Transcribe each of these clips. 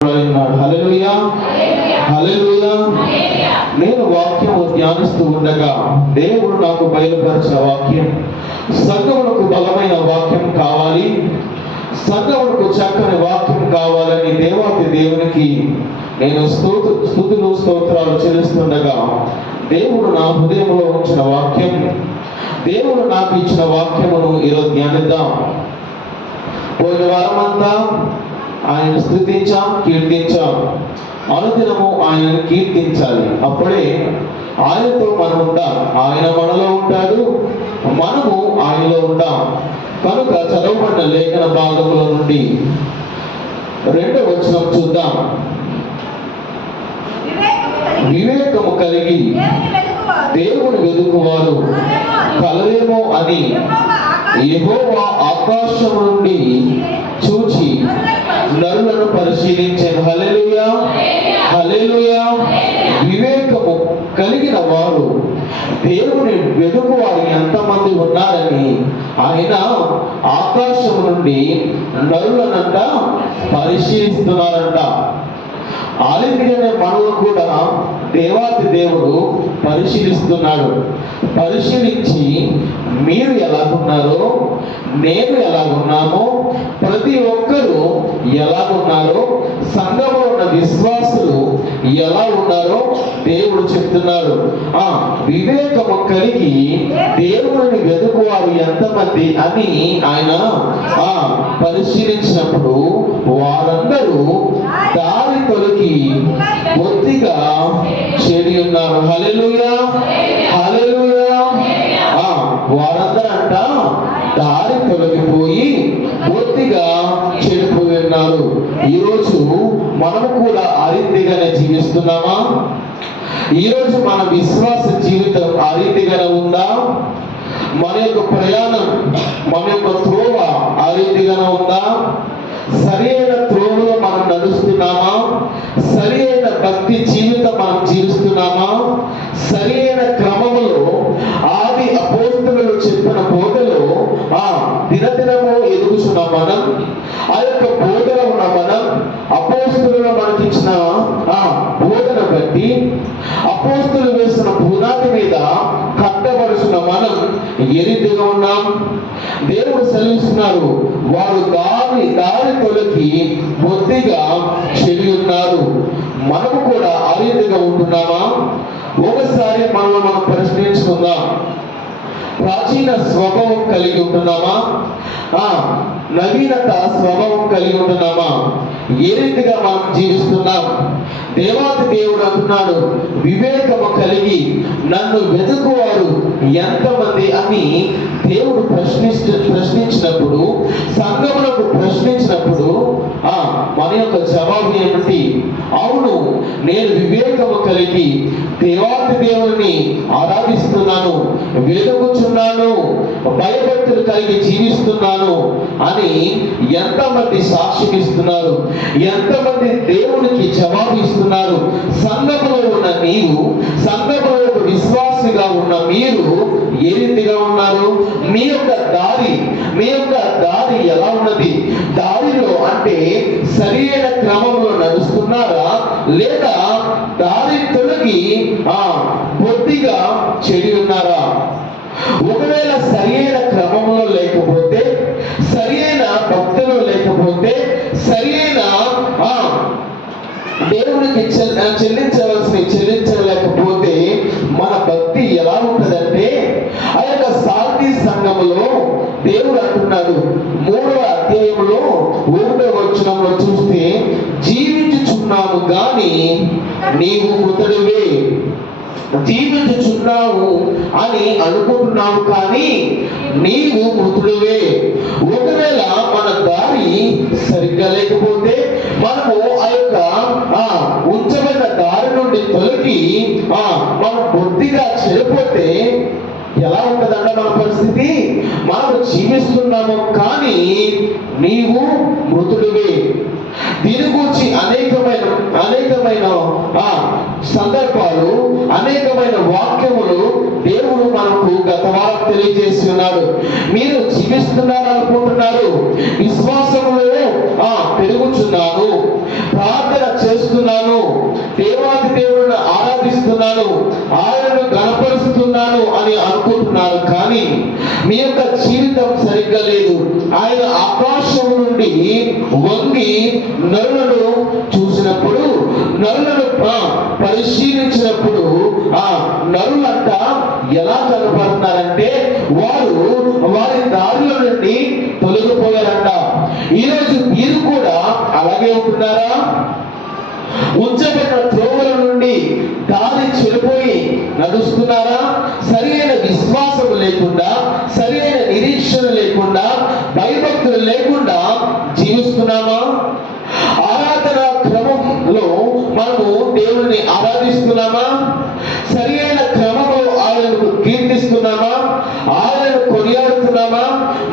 హల్లెలూయా హల్లెలూయా. నేను వాక్యము ధ్యానిస్తూ ఉండగా దేవుడు నాకు బయలుపరిచిన వాక్యం, సంఘమునకు బలమైన వాక్యం కావాలి, సంఘమునకు చక్కని వాక్యం కావాలని దేవాతి దేవునికి నేను స్తుతులు స్తోత్రాలు చెల్లిస్తుండగా దేవుడు నా హృదయంలో ఉంచిన వాక్యం, దేవుడు నాకు ఇచ్చిన వాక్యమును ఈరోజు ధ్యానిద్దాం. పోయిన వారమంతా ఆయన స్తుతించాం, కీర్తించాం. అనుదినము ఆయనను కీర్తించాలి, అప్పుడే ఆయనతో మనం ఉంటాం. ఆయన మనలో ఉంటాడు, మనము ఆయనలో ఉంటాం. కనుక చదవబడిన లేఖన భాగముల నుండి 2వ వచనం చూద్దాం. వివేకము కలిగి దేవుని వెదుకువారు కలరేమో అని యెహోవా ఆకాశం నుండి చూచి నరులను పరిశీలించాను. హల్లెలూయా హల్లెలూయా. వివేకము కలిగిన వారు దేవుని వెదుకువారు ఎంతమంది ఉన్నారని ఆయన ఆకాశం నుండి నరులనంట పరిశీలిస్తున్నారంట. ఆలిందిగానే మనల్ని కూడా దేవాతి దేవుడు పరిశీలిస్తున్నాడు. పరిశీలించి మీరు ఎలాగున్నారో, నేను ఎలాగున్నామో, ప్రతి ఒక్కరూ ఎలాగున్నారో, సంఘంలో ఉన్న విశ్వాసులు ఎలా ఉన్నారో దేవుడు చెప్తున్నాడు. వివేకము కలిగి దేవుడిని వెతుకువారు ఎంతమంది అని ఆయన పరిశీలించినప్పుడు వారందరూ దారి తొలగి బొత్తిగా చెడి ఉన్నారు. హల్లెలూయా హల్లెలూయా. వారందరంట దారి తొలగిపోయి బొత్తిగా చెడిపోయి ఉన్నారు. ఈరోజు మనము కూడా ఆ రీతిగానే జీవిస్తున్నామా? ఈరోజు మన విశ్వాస జీవితం ఆ రీతిగానే ఉందా? మన యొక్క ప్రయాణం, మన యొక్క త్రోవ ఆ రీతిగానే ఉందా? సరి అయిన త్రోవలో మనం నడుస్తున్నామా? సరి అయిన భక్తి జీవితం మనం జీవిస్తున్నామా? సరి అయిన క్రమములో ఆది అపోస్తలులు చెప్పిన బోధలో దినదినము ఎదుగుతున్న మనం, ఆ యొక్క బోధన ఉన్న మనం, అపోస్తలులు మనకిచ్చిన బోధన బట్టి అపోస్తలులు వేసిన పునాది మీద కట్టబడుతున్న మనం ఏ రీతిగా ఉన్నాం? దేవుడు సెలవిస్తున్నారు, వారు దారి తొలగి బొత్తిగా చెడి ఉన్నారు. మనము కూడా ఆ రీతిగా ఉంటున్నామా? ఒకసారి మనం ప్రశ్నించుకుందాం. ప్రాచీన స్వభావం కలిగి ఉంటున్నామా? నవీనత స్వభావం కలిగి ఉంటున్నామా? ఏ రీతిగా మనం జీవిస్తున్నాం? దేవాతి దేవుడు అంటున్నాడు, వివేకము కలిగి నన్ను వెతుకువారు ఎంతమంది అని దేవుడు ప్రశ్నించినప్పుడు, సంఘములకు ప్రశ్నించినప్పుడు మన యొక్క జవాబు ఏమిటి? అవును, నేను వివేకము కలిగి దేవాతి దేవుని ఆరాధిస్తున్నాను, వెతుకుచున్నాను, భయభక్తులు కలిగి జీవిస్తున్నాను అని ఎంతమంది సాక్ష్యం ఇస్తున్నారు? ఎంతమంది దేవునికి జవాబు ఇస్తున్నారు? సంఘములో ఉన్న నీవు, సంఘములో విశ్వాసిగా ఉన్న మీరు ఏ రీతిగా ఉన్నారు? మీ యొక్క దారి ఎలా ఉన్నది? దారిలో అంటే సరి అయిన క్రమంలో నడుస్తున్నారా, లేదా దారి తొలగి బొత్తిగా చెడి ఉన్నారా? ఒకవేళ సరి అయిన క్రమంలో లేకపోతే, సరి అయిన భక్తులు లేకపోతే, సరి అయిన దేవునికి చెల్లించలేకపోతే మన భక్తి ఎలా ఉంటుందంటే, ఆ యొక్క సాల్తీ సంఘములో దేవుడు అంటున్నాడు 3వ అధ్యాయంలో 1వ వచనంలో చూస్తే, జీవించుచున్నాము గాని నీవు మృతుడివే. జీవించుచున్నావు అని అనుకుంటున్నావు కానీ నీవు మృతుడివే. ఒకవేళ మన దారి సరిగ్గా లేకపోతే, మనము ఆ యొక్క ఉంచబడిన దారి నుండి తొలగి మనం బొత్తిగా చెడిపోతే ఎలా ఉంటుందంట మన పరిస్థితి? మనం జీవిస్తున్నాము కానీ నీవు మృతుడివే. దీని గురించి అనేకమైన సందర్భాలు, అనేకమైన వాక్యములు దేవుడు మనకు గత వారం తెలియజేసి ఉన్నాడు. మీరు జీవిస్తున్నారు అనుకుంటున్నారు, విశ్వాసములో పెరుగుచున్నాను, ప్రార్థన చేస్తున్నాను, ఆయనను గణపరుస్తున్నాను అని అనుకుంటున్నారు. కానీ మీ యొక్క జీవితం సరిగ్గా లేదు. ఆయన ఆకాశం నుండి వంగి నరులను చూసినప్పుడు, నరులను పరిశీలించినప్పుడు ఆ నరులంట ఎలా కనపడుతున్నారంటే వారు వారి దారుల నుండి తొలగిపోయారంట. ఈరోజు మీరు కూడా అలాగే ఉంటున్నారా? ఉంచబడిన త్రోవల నుండి దారి చెడిపోయి నడుస్తున్నారా? సరైన విశ్వాసం లేకుండా, సరైన నిరీక్షణ లేకుండా, భయభక్తులు లేకుండా జీవిస్తున్నామా? ఆరాధన క్రమంలో మనము దేవుని ఆరాధిస్తున్నామా? సరైన క్రమంలో ఆయనకు కీర్తిస్తున్నామా? ఆయనను కొనియాడుతున్నామా?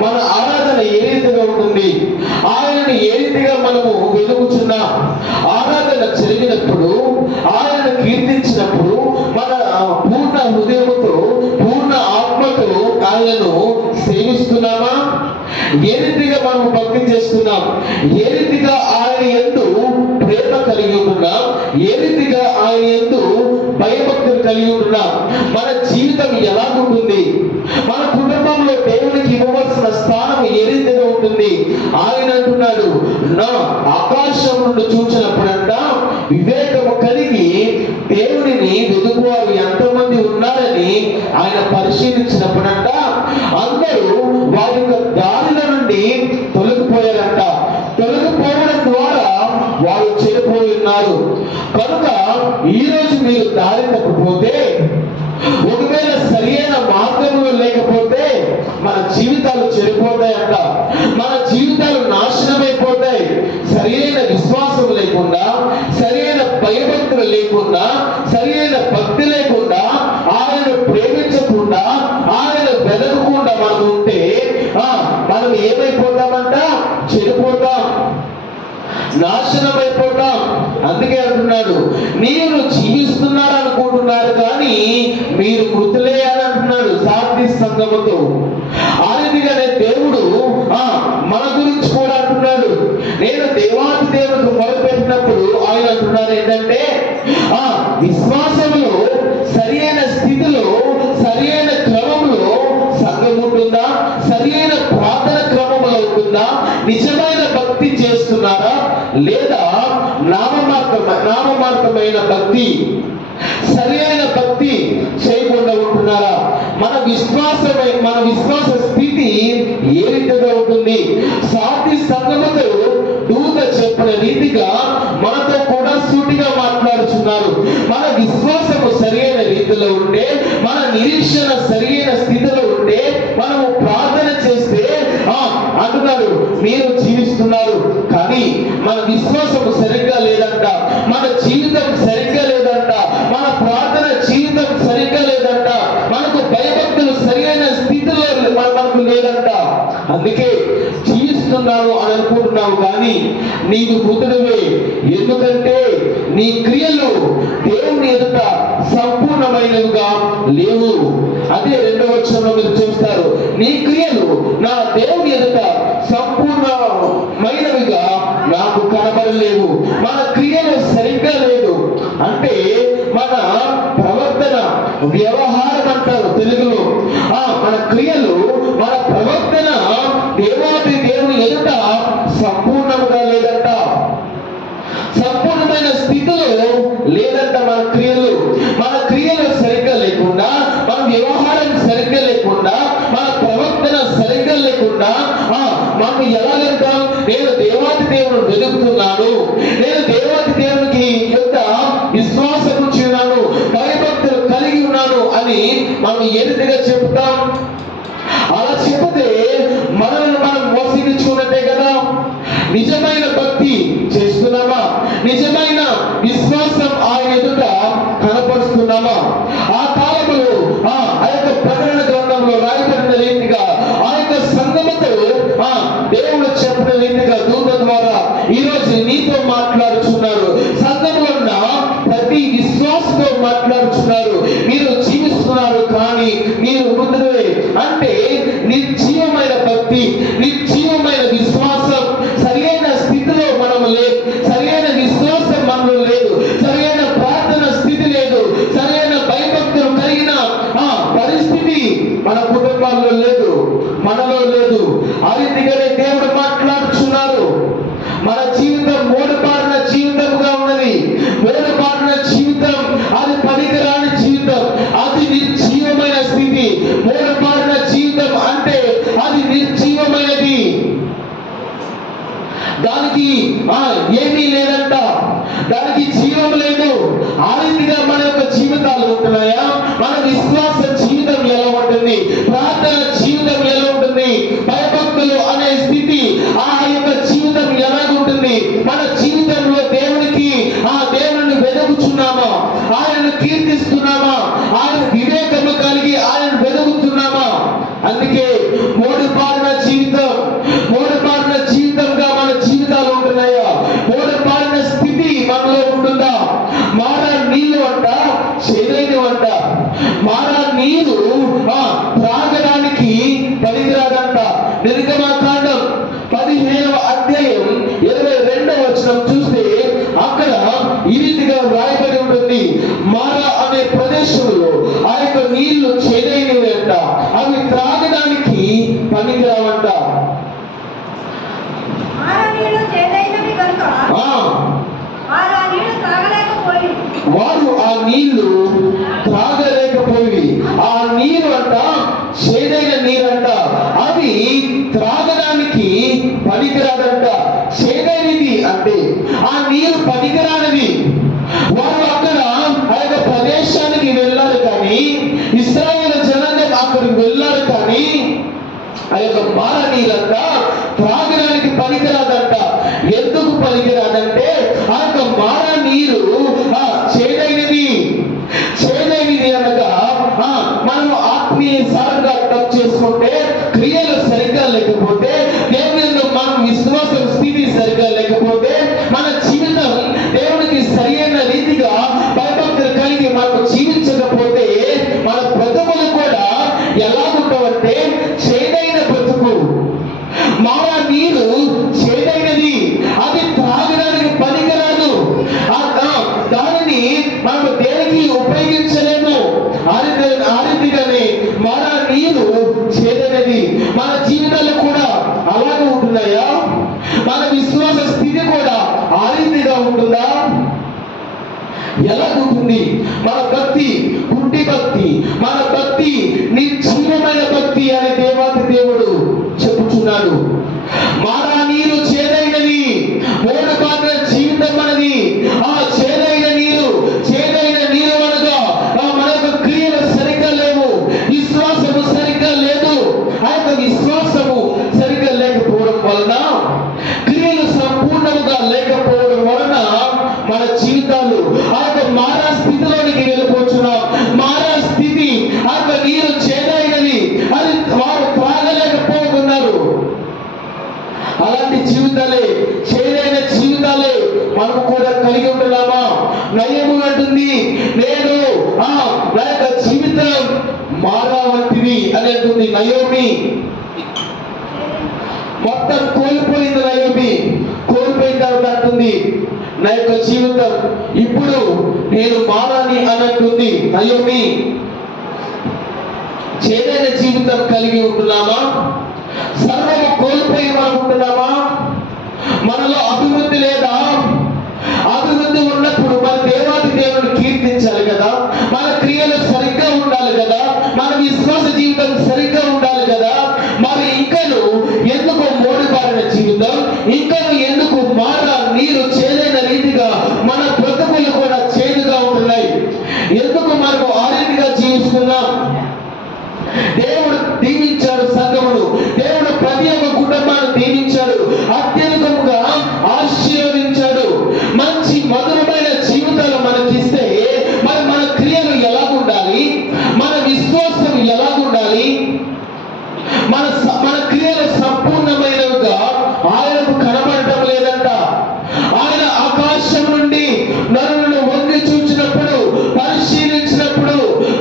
మన ఆరాధన ఏ రీతిగా ఉంటుంది? ఆయనను ఏ రీతిగా మనము వెలుగుచున్నాం? ఆరాధన జరిగినప్పుడు, ఆయనను కీర్తించినప్పుడు మన పూర్ణ హృదయముతో, పూర్ణ ఆత్మతో ఆయనను సేవిస్తున్నామా? ఏ రీతిగా మనం భక్తి చేస్తున్నాం? ఏ రీతిగా ఆయన యందు ప్రేమ కలిగి ఉంటున్నాం? ఏ రీతిగా ఆయన యందు భయభక్తులు కలిగి ఉంటున్నాం? మన జీవితం ఎలా ఉంటుంది? మన కుటుంబంలో దేవునికి ఇవ్వవలసిన స్థానం ఏ రీతిగా ఉంటుంది? ఆయన అంటున్నాడు, నా ఆకాశం నుండి చూసినప్పుడంట వివేకము కలిగి దేవునిని వెతుకువారు ఎంతమంది ఉన్నారని ఆయన పరిశీలించినప్పుడంట అందరూ వారి యొక్క దారుల నుండి తొలగిపోయారంట. తొలగిపోవడం ద్వారా వారు చెడిపోయి ఉన్నారు. కనుక ఈరోజు మీరు దారి తప్పిపోతే, ఒకవేళ సరైన మార్గంలో లేకపోతే మన జీవితాలు చెడిపోతాయంట. మన జీవితాలు నాశనమైపోతాయి. సరైన విశ్వాసం లేకుండా, సరైన భయభక్తులు లేకుండా, సరైన భక్తి లేకుండా, ఆయన ప్రేమించకుండా, ఆయన వెదకకుండా మనం ఉంటే మనం ఏమైపోతామంట? చెడిపోతాం, నాశనమైపోతాం. అందుకే అంటున్నాడు, మీరు జీవిస్తున్నారు అనుకుంటున్నారు కానీ మీరు మృతులే అని అంటున్నాడు సార్థి సంగముతో. ఆ రీతిగానే దేవుడు మన గురించి కూడా అంటున్నాడు. నేను దేవాది దేవుడికి మొదలుపెట్టినప్పుడు ఆయన అంటున్నారు ఏంటంటే, విశ్వాసంలో సరైన స్థితిలో, సరైన క్రమంలో సంఘం ఉంటుందా? సరైన ప్రార్థన క్రమంలో ఉంటుందా? నిజమైన భక్తి చేస్తున్నారా? లేదా నామమాత్రమైన భక్తి, సరైన భక్తి చేయకుండా ఉంటున్నారా? మన విశ్వాస స్థితి ఏ రీతిగా ఉంటుంది? సాటి సంగముతో దూత చెప్పిన రీతిగా మనతో కూడా సూటిగా మాట్లాడుతున్నారు. మన విశ్వాసము సరైన రీతిలో ఉంటే, మన నిరీక్షణ సరైన స్థితిలో ఉంటే, మనము ప్రార్థన చేస్తే అంటున్నారు మీరు జీవిస్తున్నారు. కానీ మన విశ్వాసము సరిగ్గా లేదంట, మన జీవితం సరిగ్గా లేదంట, మన ప్రార్థన జీవితం సరిగ్గా లేదంట, మనకు భయభక్తులు సరైన స్థితిలో మనకు లేదంట. అందుకే జీవిస్తున్నాను అని అనుకుంటున్నావు కానీ నీకు మృతుడివే. ఎందుకంటే నీ క్రియలు దేవుని ఎదుట సంపూర్ణమైనవిగా లేవు. అదే 2వ వచనంలో మీరు చూస్తారు, నీ క్రియలు నా దేవుని ఎదుట సంపూర్ణమైనవిగా నాకు కనబడలేవు. మన క్రియలు సరిగ్గా లేదు అంటే మన ప్రవర్తన, వ్యవహారం అంటారు తెలుగులో. మన క్రియలు, మన ప్రవర్తన దేవాది దేవుని ఎదుట సంపూర్ణముగా లేదంట, సంపూర్ణమైన స్థితిలో లేదంట. మన క్రియలు సరిగ్గా లేకుండా, మన వ్యవహారం సరిగ్గా లేకుండా, మన ప్రవర్తన సరిగ్గా లేకుండా మనం ఎలా వెళ్తాం? నేను దేవాది దేవుని వెతుకుతున్నాను, నేను దేవాది దేవునికి యొక్క విశ్వాసం ఉన్నాను, భయభక్తులు కలిగి ఉన్నాను అని మనం ఏ రీతిగా చెప్తాం? అలా చెబితే మనల్ని మనం మోసగించుకున్నట్టే కదా. నిజమైన భక్తి చేస్తున్నామా? నిజమైన విశ్వాసం ఆయన ఎదుట కనపరుస్తున్నామా? ఆ కాలంలో ఆ యొక్క ప్రకటన గ్రంథంలో రాయబడిన రీతిగా ఆ యొక్క సంగమతో దేవుడు చెప్పిన రీతిగా దూత ద్వారా ఈరోజు నీతో మాట్లాడుతున్నారు. సంఘంలో ఉన్న ప్రతి విశ్వాసంతో మాట్లాడుతున్నారు. మీరు జీవిస్తున్నారు కానీ మీరు మృతులే. అంటే నిర్జీవమైన భక్తి, నిర్జీవమైన విశ్వాసం సరైన స్థితిలో మనము లేదు, సరైన విశ్వాసం మనలో లేదు, సరైన ప్రార్థన స్థితి లేదు, సరైన మారా నీళ్లు అంట చేదైనవి అంట. మారా నీరు త్రాగడానికి పనికిరాదంట. నిర్గమకాండం 15వ అధ్యాయం 22వ వచనం చూస్తే అక్కడ ఈ రీతిగా వ్రాయబడి ఉంటుంది. మారా అనే ప్రదేశంలో ఆ యొక్క నీళ్లు చేదైనవి అంట, అవి త్రాగడానికి పనికిరావంట. వారు ఆ నీళ్లు త్రాగలేకపోయి, ఆ నీరు అంట చేదైన నీరంట, అవి త్రాగడానికి పనికిరాదంట. చేదైనది అంటే ఆ నీరు పనికిరానిది. వారు అక్కడ ఆ యొక్క ప్రదేశానికి వెళ్ళారు కానీ, ఇశ్రాయేలు జనాంగం అక్కడికి వెళ్ళారు కానీ ఆ యొక్క మార నీరంట త్రాగడానికి పనికిరాదంట. ఎందుకు పనికిరాదంటే ఆ యొక్క మార నీరు చేదైనది. చేదైనది అనగా మనం ఆత్మీయ సారంగా అర్థం చేసుకుంటే, క్రియలు సరిగ్గా లేకపోతే, దేవుని మనం విశ్వాసం స్థితి సరిగ్గా లేకపోతే, మన జీవితం దేవునికి సరైన రీతిగా భయభక్తులు కలిగి మనకు జీవించకపోతే, మన బ్రతుకులు కూడా ఎలా ఉంటావంటే చేదైన బ్రతుకు. మారా నీరు చేదైనది, అది త్రాగడానికి పనికిరాదు. దానిని మనం దేనికి ఉపయోగించలేము. ఆ రీతిగానే మారా నీరు చేదైనది. మన జీవితాలు కూడా అలాగే ఉంటున్నాయా? మన విశ్వాస స్థితి కూడా ఆ రీతిగా ఉంటుందా? ఎలా ఉంటుంది? మన భక్తి కుంటి భక్తి, మన భక్తి నిర్జీవమైన భక్తి అని దేవాతి దేవుడు చెప్పుచున్నాడు. మారా నీరు చేదైనది, మూఢపాత్ర జీవితం మనది. ఆ చేదైన నీరు అనగా మన యొక్క క్రియలు సరిగ్గా లేవు, విశ్వాసము సరిగ్గా లేదు. ఆ యొక్క విశ్వాసము సరిగ్గా లేకపోవడం వలన, క్రియలు సంపూర్ణముగా లేకపోవడం వలన మన జీవితాలు ఆ యొక్క మారా స్థితిలోనికి వెళ్ళిపోతున్నాం. మారా స్థితి, ఆ యొక్క నీరు చేదైనది, అది వారు త్రాగలేకపోతున్నారు. అలాంటి జీవితాలే, చేదైన జీవితాలే మనం కూడా కలిగి ఉంటున్నామా? నయము అంటుంది, నేను నా యొక్క జీవితం మారా వంటిది అని అంటుంది నయోమి. మొత్తం కోల్పోయింది నయోమి. కోల్పోయిన తర్వాత అంటుంది, నా యొక్క జీవితం ఇప్పుడు నేను మారాని అని అంటుంది నయోమి. చేదైన జీవితం కలిగి ఉంటున్నామా? సర్వము కోల్పోయి మనం ఉంటున్నామా? మనలో అభివృద్ధి లేదా? అభివృద్ధి ఉన్నప్పుడు మన దేవాది దేవుని కీర్తించాలి కదా, మన క్రియలు సరిగ్గా ఉండాలి కదా, మన విశ్వాస జీవితం సరిగ్గా ఉండాలి కదా. మరి ఇంకను ఎందుకు మోడిబారిన జీవితం, ఇంకను ఎందుకు మారా నీరు చేదైన రీతిగా మన బ్రతుకులు కూడా చేదుగా ఉంటున్నాయి? ఎందుకు మనము ఆ రీతిగా జీవిస్తున్నాం? దేవుడు దీవించాడు సంఘమును, దేవుడు ప్రతి ఒక్క కుటుంబాన్ని దీవించాడు, అత్యధికముగా ఆశీర్వదించాడు. మంచి మధురమైన జీవితాలు మనకిస్తే మరి మన క్రియలు ఎలాగుండాలి, మన విశ్వాసం ఎలాగుండాలి, మన క్రియలు సంపూర్ణమైనవిగా ఆయనకు కనబడటం లేదంట. ఆయన ఆకాశం నుండి నరులను వంగి చూచినప్పుడు, పరిశీలించినప్పుడు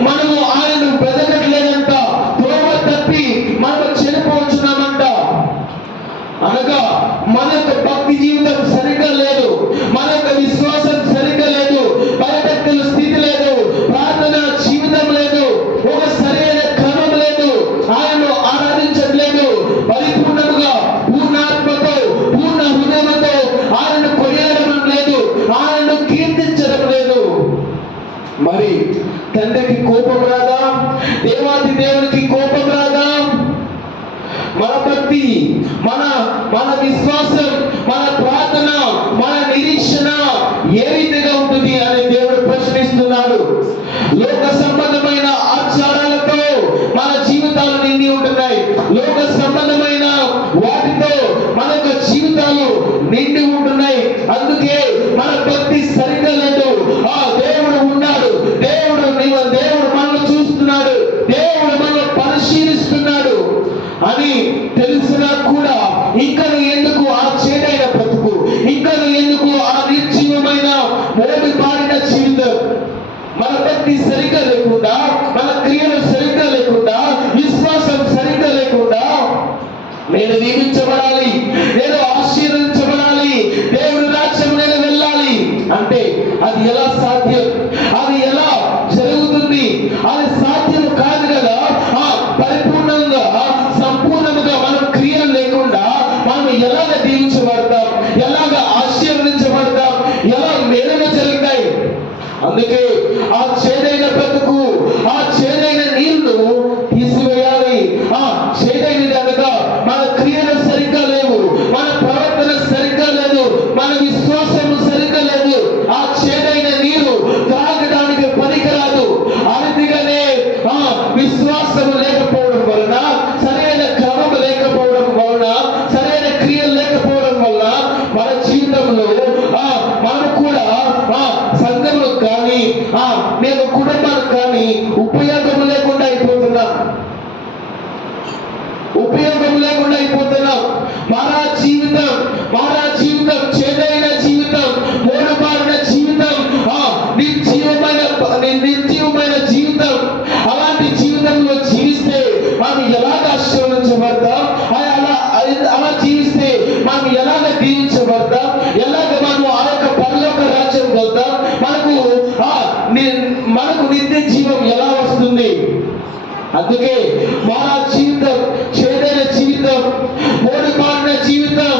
మనము ఆయనను వెదకట్లేదంట. త్రోవ తప్పి మనము చనిపోతున్నామంట. అనగా మన యొక్క భక్తి జీవితం సరిగ్గా లేదు, మన యొక్క విశ్వాసం సరిగ్గా లేదు, భయభక్తుల స్థితి లేదు, ప్రార్థన జీవితం లేదు, ఒక సరైన క్రమం లేదు, ఆయనను ఆరాధించట్లేదు పరిపూర్ణముగా, పూర్ణాత్మతో, పూర్ణ హృదయంతో ఆయనను కొనియాడడం లేదు, ఆయనను కీర్తించడం లేదు. మరి తండ్రికి కోపం రాదా? దేవాది దేవునికి కోపం రాదా? మన భక్తి, మన విశ్వాసం, మన ప్రార్థన, మన నిరీక్షణ ఏ రీతిగా ఉంటుంది అని దేవుడు ప్రశ్నిస్తున్నాడు. లోక సంబంధమైన ఆచారాలతో మన జీవితాలు నిండి ఉంటున్నాయి. లోక సంబంధమైన వాటితో మన యొక్క జీవితాలు నిండి ఉంటున్నాయి. అందుకే మన భక్తి సరిగ్గా లేదు. దేవుడు ఉన్నాడు, దేవుడు మనల్ని చూస్తున్నాడు, దేవుడు మనల్ని పరిశీలిస్తున్నాడు అని తెలిసినా కూడా ఇంకా ఎందుకు ఆ చేదైన బ్రతుకు, ఇంకా ఎందుకు ఆ నిర్జీవమైన మోడి పాడిన జీవితం భక్తి సరిగ్గా లేకుండా, మన క్రియలు సరిగ్గా లేకుండా, విశ్వాసం సరిగ్గా లేకుండా నేను దీవించబడాలి, నేను ఆశీర్వదించబడాలి, దేవుని రాజ్యం నేను వెళ్ళాలి అంటే అది ఎలా సాధ్యం? అది ఎలా జరుగుతుంది? అది సాధ్యం కాదు కదా. పరిపూర్ణంగా సంపూర్ణంగా మనం క్రియలు లేకుండా మనం ఎలాగ దీవించబడతాం, ఎలాగ ఆశీర్వదించబడతాం, ఎలా మేలుగా జరుగుతాయి? అందుకే ఆ చేదైన బ్రతుకు, ఆ చేదైన నీళ్లు తీసివేయాలి. చేదైనది అనగా మన క్రియలు సరిగ్గా లేవు, మన ప్రవర్తన సరిగ్గా లేదు, మన విశ్వాసము సరిగ్గా లేదు. ఆ చేదైన నీరు తాగడానికి పనికిరాదు. అతిగానే విశ్వాసము లేకపోవడం వలన, సరైన క్రమము లేకపోవడం వలన, సరైన క్రియలు లేకపోవడం వలన మన జీవితంలో మనం కూడా సంఘంలో కానీ నేను కుటుంబానికి కానీ ఉపయోగం లేకుండా అయిపోతున్నాం. మారా జీవితం చేదైన జీవితం, మూడబారిన జీవితం, నిర్జీవమైన జీవితం. అలాంటి జీవితంలో జీవిస్తే మనం ఎలాగ ఆశీర్వదించబడతాం? అలా జీవిస్తే మనం ఎలాగ దీవించబడతాం? ఎలాగ మనం ఆ యొక్క పరలోక రాజ్యం వెళ్తాం? మనకు నిత్య జీవం ఎలా వస్తుంది? అందుకే మన జీవితం చేదైన జీవితం, ఓడిపాడిన జీవితం,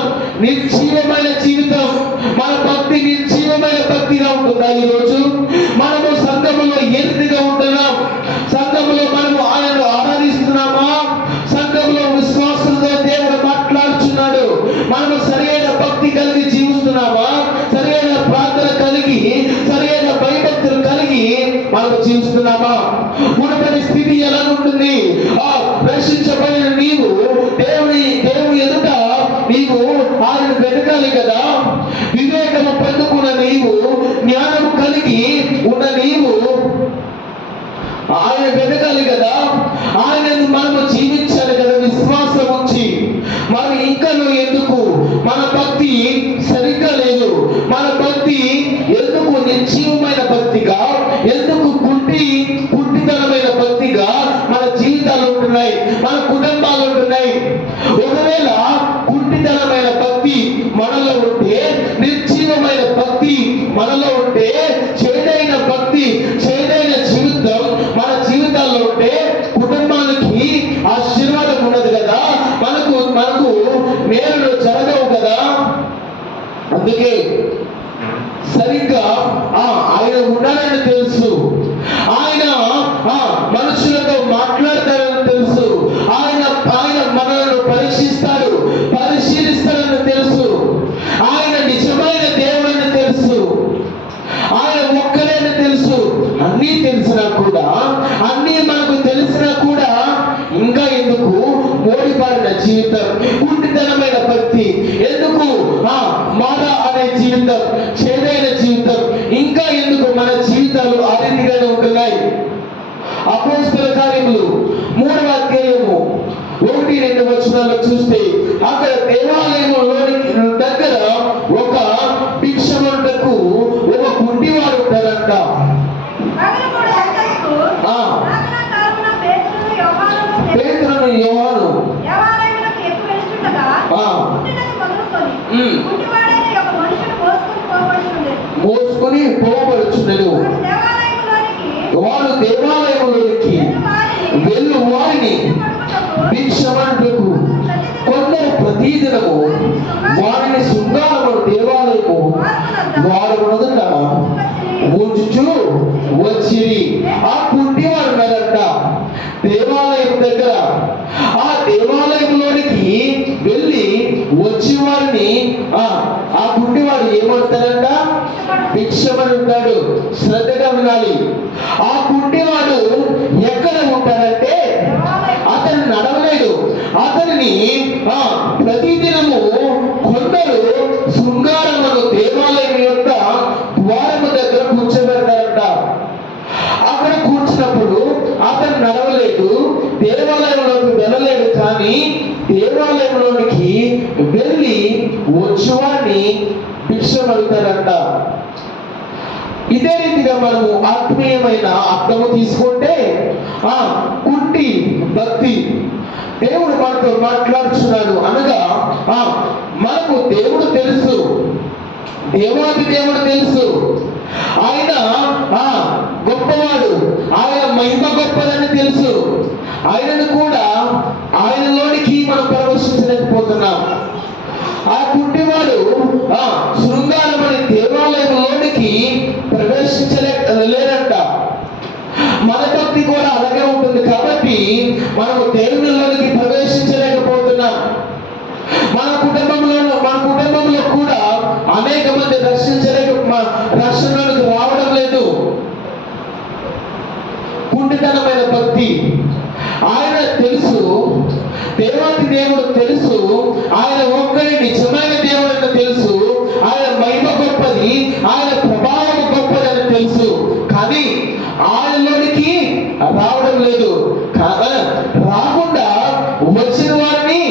నిర్జీవమైన జీవితం. మన భక్తి నిర్జీవమైన భక్తిగా ఉంటుందా? ఈరోజు మనము సంఘములో ఏ రీతిగా ఉంటున్నాం? సంఘములో మనము ఆయనను ఆరాధిస్తున్నామా? సంఘంలో విశ్వాసంతో దేవుడు మాట్లాడుచున్నాడు. మనము సరైన భక్తి కలిగి జీవిస్తున్నామా? సరైన ప్రార్థన కలిగి, సరైన భయభక్తులు కలిగి మనము జీవిస్తున్నామా? మునుపటి స్థితి ఎలా ఉంటుంది? రక్షించబడిన నీవు దేవుని ఎదుట నీవు ఆయన వెతకాలి కదా. వివేకము పొందుకున్న నీవు, జ్ఞానం కలిగి ఉన్న నీవు ఆయన వెతకాలి కదా. ఆయనను మనము జీవించాలి కదా విశ్వాసం ఉంచి. మరి ఇంకా ఎందుకు మన భక్తి సరిగ్గా లేదు? మన భక్తి ఎందుకు నిర్జీవమైన భక్తిగా, ఎందుకు కుంటితనమైన భక్తిగా మన జీవితాలు ఉంటున్నాయి, మన కుటుంబాలు ఉంటున్నాయి? ఒకవేళ కుంటితనమైన భక్తి మనలో ఉంటే, నిర్జీవమైన భక్తి మనలో ఉంటే, చేదైన భక్తి, చేదైన జీవితం మన జీవితాల్లో ఉంటే కుటుంబానికి ఆశీర్వాదం ఉన్నది కదా, మనకు మేలు జరగవు కదా. అందుకే సరిగ్గా ఆయన ఉండాలని తెలుసు, ఆయన మనుషులతో మాట్లాడతారని తెలుసు, ఆయన మనల్ని పరిశీలిస్తారని తెలుసు, ఆయన నిజమైన దేవుడని తెలుసు, ఆయన ఒక్కరేని తెలుసు. అన్నీ తెలిసినా కూడా, అన్నీ మనకు తెలిసినా కూడా ఇంకా ఎందుకు ఓడిపాడిన జీవితం, కుంటితనమైన భక్తి ఎందుకు? మారా అనే జీవితం, చేదైన జీవితం ఇంకా ఎందుకు మన జీవితాలు ఆ రీతిగానే ఉంటున్నాయి? అపోస్తల కార్యములు 3వ అధ్యాయము 1-2 వచనాలు చూస్తే అక్కడ దేవాలయంలోని దగ్గర ఒక భిక్షమంటకు ఒక కుంటివాడు ఉంటారంట. పేతురును యోహాను మోసుకొని పోబడుచున్నాడు. వారు దేవాలయంలోనికి వెళ్ళు వారిని భిక్షమంటకు కొందరు ప్రతిదినము వారిని శృంగారము దేవాలయము ద్వారమునొదట ఉంచుచు వచ్చిరి. ఆ కుంటివాడు ఉన్నారంట దేవాలయం దగ్గర. ఆ దేవాలయంలోనికి వెళ్ళి వచ్చి వారిని ఆ కుంటివాడు ఏమంటాడంట? భిక్షమని ఉంటాడు. శ్రద్ధగా వినాలి. ఆ కుంటివాడు ఎక్కడ ఉంటాడంటే అతను నడవలేడు. అతనిని ప్రతిదినము కొందరు శృంగారమును దేవాలయం యొక్క ద్వారము దగ్గర కూర్చోబెడతారంట. అక్కడ కూర్చున్నప్పుడు అతను నడవలేడు, దేవాలయంలోకి వెళ్ళలేడు. కానీ దేవాలయంలోనికి వెళ్ళి వచ్చేవాడిని భిక్షం అడుగుతారంట. ఇదే రీతిగా మనము ఆత్మీయమైన అర్థము తీసుకుంటే కుంటి భక్తి. దేవుడు మనతో మాట్లాడుచున్నాడు అనగా మనకు దేవుడు తెలుసు, దేవాది దేవుడు తెలుసు, ఆయన గొప్పవాడు, ఆయన మహిమ గొప్పదని తెలుసు. ఆయనను కూడా ఆయనలోనికి మనం ప్రవేశించలేకపోతున్నాం. ఆ కుంటివాడు శృంగారమని దేవాలయంలోనికి ప్రవేశించలేదంట. మన భక్తి కూడా అలాగే ఉంటుంది కాబట్టి మనము దేవునిలోనికి ప్రవేశించలేకపోతున్నాం. మన కుటుంబంలో కూడా అనేక మంది రక్షణలోకి రావడం లేదు. కుంటితనమైన భక్తి. ఆయన తెలుసు, దేవాది దేవుడు తెలుసు, ఆయన ఒక్కరి నిజమైన దేవుడు అని తెలుసు, ఆయన మహిమ గొప్పది, ఆయన ప్రభావం గొప్పదని తెలుసు. కానీ ఆయనలోనికి రావడం లేదు. రాకుండా వచ్చిన వారిని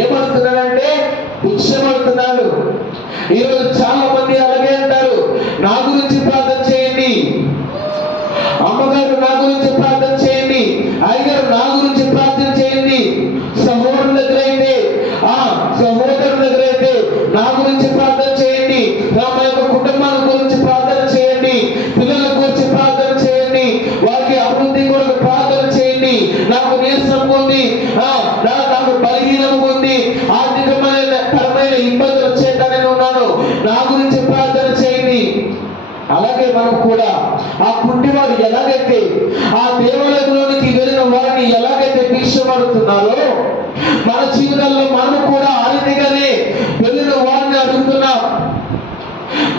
ఏమడుతున్నాడంటే భిక్షమడుతున్నాడు. ఈరోజు చాలా మంది అలాగే అంటారు, నా గురించి ప్రార్థన చేయండి, అమ్మగారు నా గురించి ప్రార్థన చేయండి, అయ్యగారు నా గురించి ప్రార్థన చేయండి, సహోదరుల దగ్గర అయితే నా గురించి ప్రార్థన చేయండి, మా యొక్క కుటుంబాల గురించి ప్రార్థన చేయండి, పిల్లల గురించి ప్రార్థన చేయండి, వారికి అభివృద్ధి కొరకు ప్రార్థన చేయండి, నాకు నీరసం ఉంది, నాకు బలహీనం ఉంది, ఆర్థికమైన పరమైన ఇబ్బందులు వచ్చేట నేను ఉన్నాను, నా గురించి ప్రార్థన చేయండి. అలాగే మనం కూడా ఆ కుంటివాడు ఎలాగైతే ఆ దేవాలయంలోనికి వెళ్ళిన వారిని ఎలాగైతే భిక్షమాడుతున్నారో మన జీవితాల్లో మనం కూడా ఆ రీతిగానే వెళ్ళిన వారిని అడుగుతున్నాం.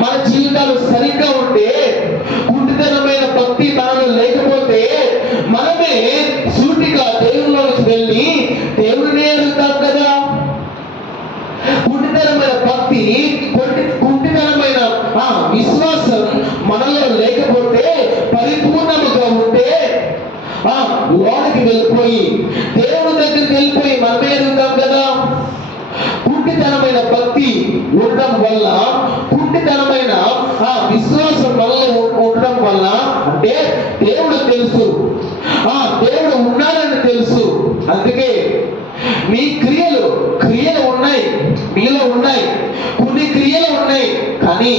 మన జీవితాలు సరిగ్గా ఉంటే, కుంటితనమైన భక్తి మనలో లేకపోతే మనమే సూటిగా దేవునిలోకి వెళ్ళి దేవుడినే అడుగుతాం కదా. కుంటితనమైన భక్తి, కుంటితనమైన విశ్వాసం మనలో లేకపోతే, పరిపూర్ణముగా ఉంటే లోనికి వెళ్ళిపోయి దేవుడి దగ్గరికి వెళ్ళిపోయి మనమే అడుగుతాం కదా. కుంటితనమైన భక్తి ఉండడం వల్ల, కుంటితనమైన విశ్వాసం మనలో ఉండడం వల్ల, అంటే దేవుడు తెలుసు, దేవుడు ఉన్నాడని తెలుసు. అందుకే మీ క్రియలు ఉన్నాయి, మీలో ఉన్నాయి, కొన్ని క్రియలు ఉన్నాయి, కానీ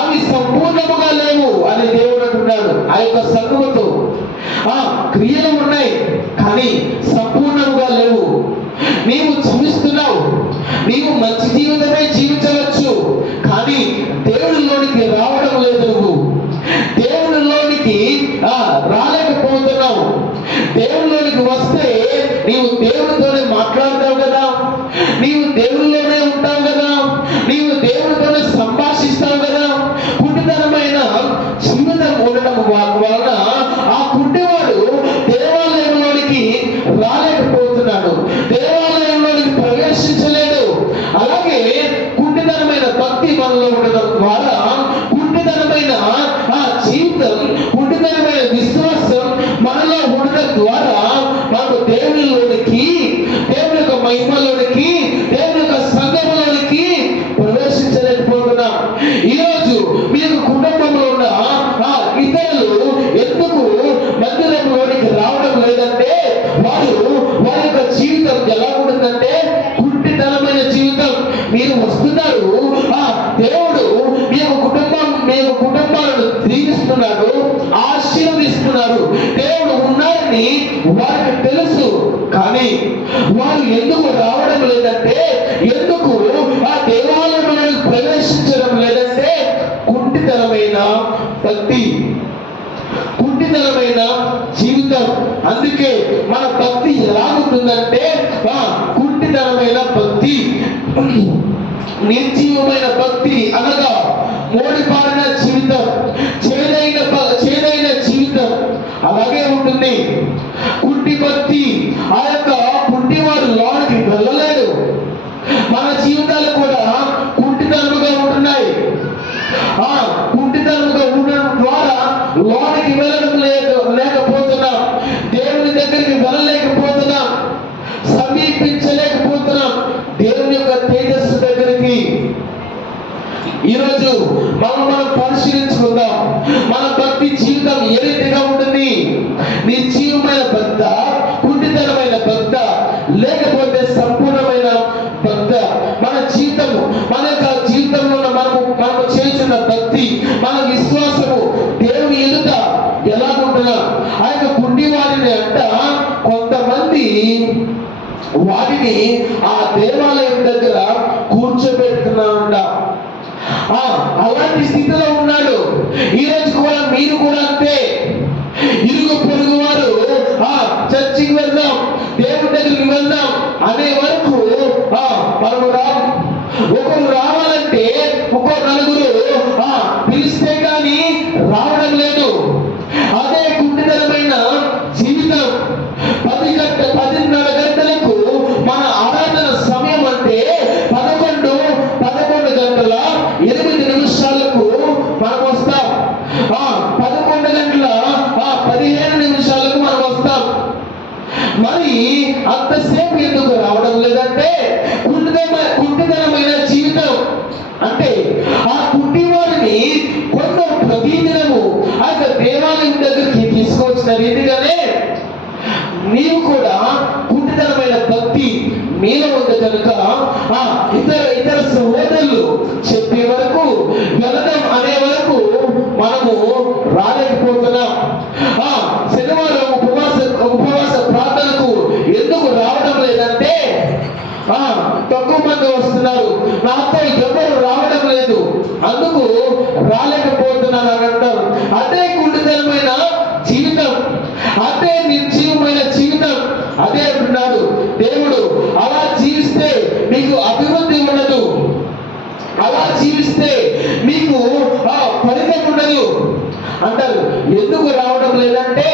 అవి సంపూర్ణముగా లేవు అని దేవుడు అంటున్నాడు. ఆ యొక్క సంగముతో క్రియలు ఉన్నాయి కానీ సంపూర్ణముగా లేవు. నీవు జీవిస్తున్నావు, నీవు మంచి జీవితమే జీవించవచ్చు, కానీ దేవుడిలోనికి రావడం లేదు. నువ్వు దేవుడిలోనికి రాలేకపోతున్నావు. దేవుడిలోనికి వస్తే నీవు దేవుడితోనే మాట్లాడతావు కదా, నీవు దేవుడిలోనే ఉంటావు కదా, నీవు దేవుడితోనే సంభాషిస్తావు కదా. కుంటితనమైన జీవితం ఉండడం వలన ఆ కుంటివాడు దేవాలయంలోనికి రాలేకపోతున్నాడు, దేవాలయంలోనికి ప్రవేశించలేడు. అలాగే కుంటితనమైన భక్తి మనలో ఉండడం ద్వారా, కుంటితనమైన జీవితం, కుంటితనమైన విశ్వాసం మనలో ఉండడం ద్వారా మనకు దేవునిలోనికి, దేవుని యొక్క మహిమలోనికి, దేవుని యొక్క సంఘములోనికి ప్రవేశించలేకపోతున్నాం. ఈరోజు మీకు కుటుంబంలో ఉన్న ఇతరులు ఎందుకు మందిరంలోనికి రావడం లేదంటే, వారి యొక్క జీవితం ఎలా ఉంటుందంటే కుంటితనమైన జీవితం. మీరు వస్తున్నారు, దేవుడు మీ కుటుంబాలను దీవిస్తున్నాడు, ఆశీర్వదిస్తున్నారు, దేవుడు ఉన్నారని వారికి తెలుసు. కానీ వారు ఎందుకు రావడం లేదంటే, ఎందుకు ఆ దేవాలయంలో ప్రవేశించడం లేదంటే కుంటితనమైన భక్తి, కుంటితనమైన జీవితం. అందుకే మన భక్తి ఎలా ఉంటుందంటే కుంటితనమైన భక్తి, నిర్జీవమైన భక్తి అనగా మోడిపారిన జీవితం, చేదైన జీవితం అలాగే ఉంటుంది. కుంటి భక్తి, ఆ యొక్క కుంటివాడు లోనికి వెళ్ళలేడు. మన జీవితాలు కూడా కుంటితనముగా ఉంటున్నాయి. కుంటితనముగా ఉండడం ద్వారా లోనికి వెళ్ళడం లేకపోతున్నాం, దేవుని దగ్గరికి వెళ్ళలేకపోతున్నాం, సమీపించలేకపోతున్నాం దేవుని యొక్క తేజస్సు దగ్గరికి. ఈరోజు మనం పరిశీలించ నేర్చుకుందాం. మన భక్తి జీవితం ఏ రీతిగా ఉంటుంది? నిర్జీవమైన భక్త, కుంటితనమైన భక్త, లేకపోతే సంపూర్ణమైన భక్త? మన జీవితము, మన యొక్క జీవితంలో మనము చేస్తున్న భక్తి, మన విశ్వాసము దేవుని ఎదుట ఎలా ఉంటున్నా? ఆ యొక్క కుంటి వారిని అంట కొంతమంది వాటిని ఆ దేవాలయం దగ్గర కూర్చోబెడుతున్నారంట. అలాంటి స్థితిలో ఉన్నాడు. ఈ రోజు కూడా మీరు కూడా అంతే. ఇరుగు పొరుగు వారు చర్చికి వెళ్దాం, దేవుడి దగ్గరికి వెళ్దాం అనే వరకు మనము ఒకరు రావాలంటే నలుగురు పిలిస్తే కానీ రావడం లేదు. అదే కుంటితనమైన జీవితం. 10:30 గంటలకు మన ఆరాధన సమయం అంటే 11 గంటల 8 నిమిషాలకు మనం వస్తాం. 11 గంటల 15 నిమిషాలకు మనం వస్తాం. మరి అంతసేపు ఎందుకు రావడం లేదంటే కుంటితనమైన జీవితం. అంటే ఆ కుంటి వారిని కొందరు ప్రతిదినము ఆ యొక్క దేవాలయం దగ్గరికి తీసుకొచ్చిన రీతిగానే నీవు కూడా కుంటితనమైన భక్తి మీలో ఉంది కనుక ఇతర సహోదరులు చెప్పే వరకు, వెళదాం అనే వరకు మనము రాలేకపోతున్నాం. శనివారం ఉపవాస ప్రార్థనకు ఎందుకు రావడం లేదంటే తక్కువ మంది వస్తున్నారు, నాతో ఎవరు రావడం లేదు, అందుకు రాలేకపోతున్నాను అని అంటారు. అదే కుంటితనమైన జీవితం, అదే నిర్జీవమైన జీవితం. అదే అంటున్నాడు దేవుడు. అలా జీవిస్తే మీకు అభివృద్ధి ఉండదు, అలా జీవిస్తే మీకు ఫలితం ఉండదు అంటారు. ఎందుకు రావడం లేదంటే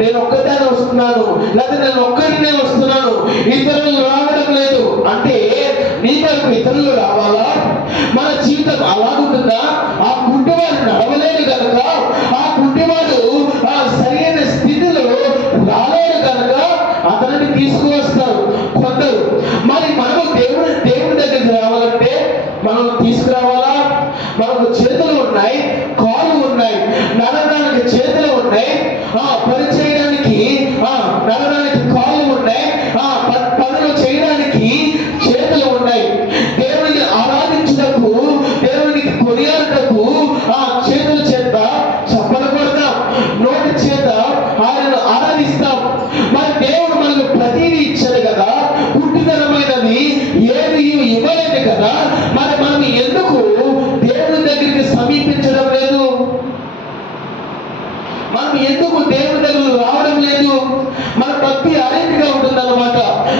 నేను ఒక్కదాన్ని వస్తున్నాను, లేకపోతే నేను ఒక్కడినే వస్తున్నాను, ఇతరులు రావడం లేదు అంటే నీ వరకు ఇతరులు రావాలా? మన జీవితం అలాగుంటుందా? ఆ కుంటివాడు నడవలేడు కనుక, ఆ కుంటివాడు సరైన స్థితిలో రాలేడు కనుక అతనిని తీసుకువస్తారు కొందరు. మరి మనము దేవుడి దగ్గరికి రావాలంటే మనం తీసుకురావాలా? మనకు చేతులు ఉన్నాయి, కాళ్ళు ఉన్నాయి, నడవడానికి చేతులు ఉన్నాయి, పని చేయడానికి నడవడానికి కాళ్ళు ఉన్నాయి, పనులు చేయడానికి చేతులు ఉన్నాయి. దేవునికి ఆరాధించుటకు, దేవునికి కొనియాడుటకు చేతుల చేత చప్పలు కొడతాం, నోటి చేత ఆయనను ఆరాధిస్తాం. మరి దేవుడు మనకు ప్రతిదీ ఇచ్చాడు కదా, పుట్టితనమైనది ఏది ఇవ్వలేదు కదా. మరి మనం ఎందుకు దేవుని దగ్గరికి సమీపించడం లేదు? మనం ఎందుకు దేవుని దగ్గర రావడం లేదు? మన భక్తి అరేంజ్గా ఉంటుందన్నమాట,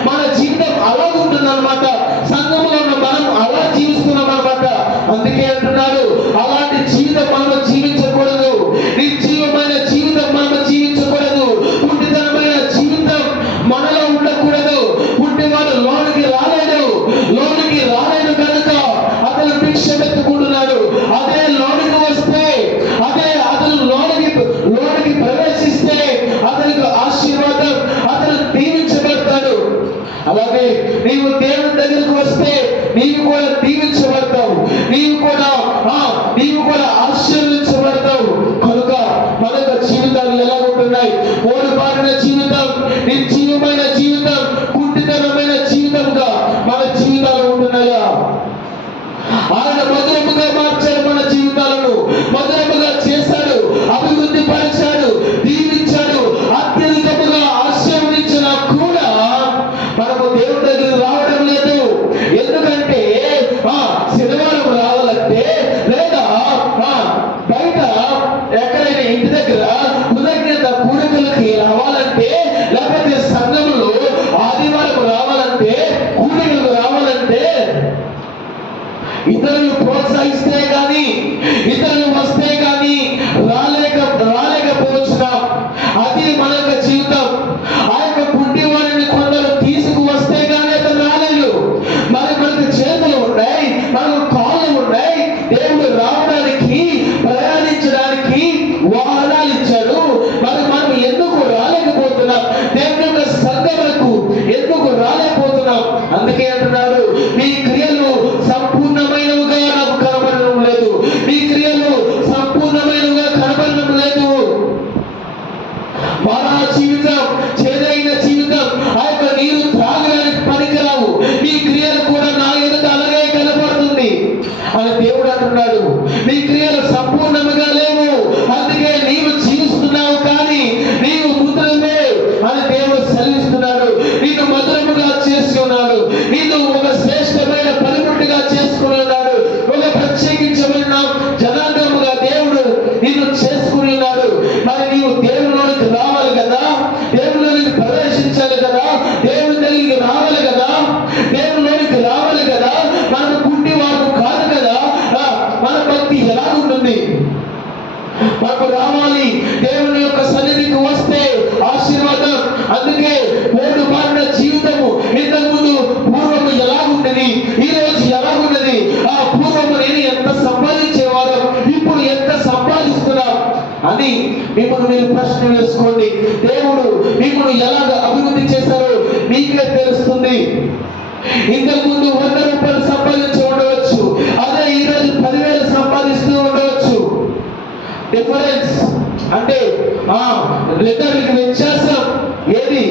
మన జీవితం అలా ఉంటుందన్నమాట, సంఘంలో ఉన్న మనం అలా జీవిస్తున్నాం అన్నమాట. అందుకే అంటున్నాడు, అలాంటి జీవితం మనం జీవించకూడదు, నిర్జీవమైన జీవితం మనం జీవించకూడదు, పుట్టితనమైన జీవితం మనలో ఉండకూడదు. పుట్టివాడు లోనికి రాలేడు కనుక అతను భిక్ష పెట్టుకుంటున్నాడు. అదే లోనికి వస్తే, అదే అతను లోనికి ప్రవేశిస్తే అతనికి ఆశీర్వాదం, అతను దీవించబడతాడు. అలాగే నీవు దేవుని దగ్గరకు వస్తే నీవు కూడా దీవించబడతావు, నీవు కూడా ఆశీర్వదించబడతావు. కనుక మన యొక్క జీవితాలు ఎలా ఉంటున్నాయి? ఓడిపాడిన జీవితం, నిర్జీవమైన జీవితం, కుంటితనమైన జీవితంగా మన జీవితాలు ఉంటున్నాయా? ఆయన మధురముగా మార్చాడు, మన జీవితాలను మధురముగా చేశాడు, అభివృద్ధి పరిచాడు, దీవించాడు, అత్యధికముగా ఆశీర్వదించినా కూడా మనము దేవుడి దగ్గర రావడం లేదు. ఎందుకంటే శనివారం రావాలంటే, లేదా బయట ఎక్కడైనా ఇంటి దగ్గర కృతజ్ఞత కూడికలకి రావాలంటే, లేకపోతే సంఘంలో ఆదివారం రావాలంటే, కూడికలకు రావాలంటే ఇతరులు ప్రోత్సహిస్తే గాని, ఇతరులు వస్తే గాని రాలేకపోతున్నాం. అది మన యొక్క జీవితం. ఆ యొక్క కుంటి వారిని కొందరు తీసుకువస్తే గాని అతను రాలేదు. మరి మనకు చేతులు ఉన్నాయి, మనకు కాళ్ళు ఉన్నాయి, దేవుడు రావడానికి మనకు రావాలి. దేవుని యొక్క సన్నిధికి వస్తే ఆశీర్వాదం. అందుకే మూడు బారిన జీవితము ఇంతకుముందు పూర్వము ఎలాగున్నది, ఈ రోజు ఎలాగున్నది, ఆ పూర్వము నేను ఎంత సంపాదించేవారు, ఇప్పుడు ఎంత సంపాదిస్తున్నా అని మిమ్మల్ని మీరు ప్రశ్న వేసుకోండి. దేవుడు మిమ్మల్ని ఎలాగ అభివృద్ధి చేశారో మీకే తెలుస్తుంది. ఇంతకు ముందు 100 రూపాయలు సంపాదించి ఉండవచ్చు, అదే ఈరోజు 10,000 సంపాదిస్తూ ఉండవచ్చు. డిఫరెన్స్ అంటే రెండరికి వ్యత్యాసం ఏది?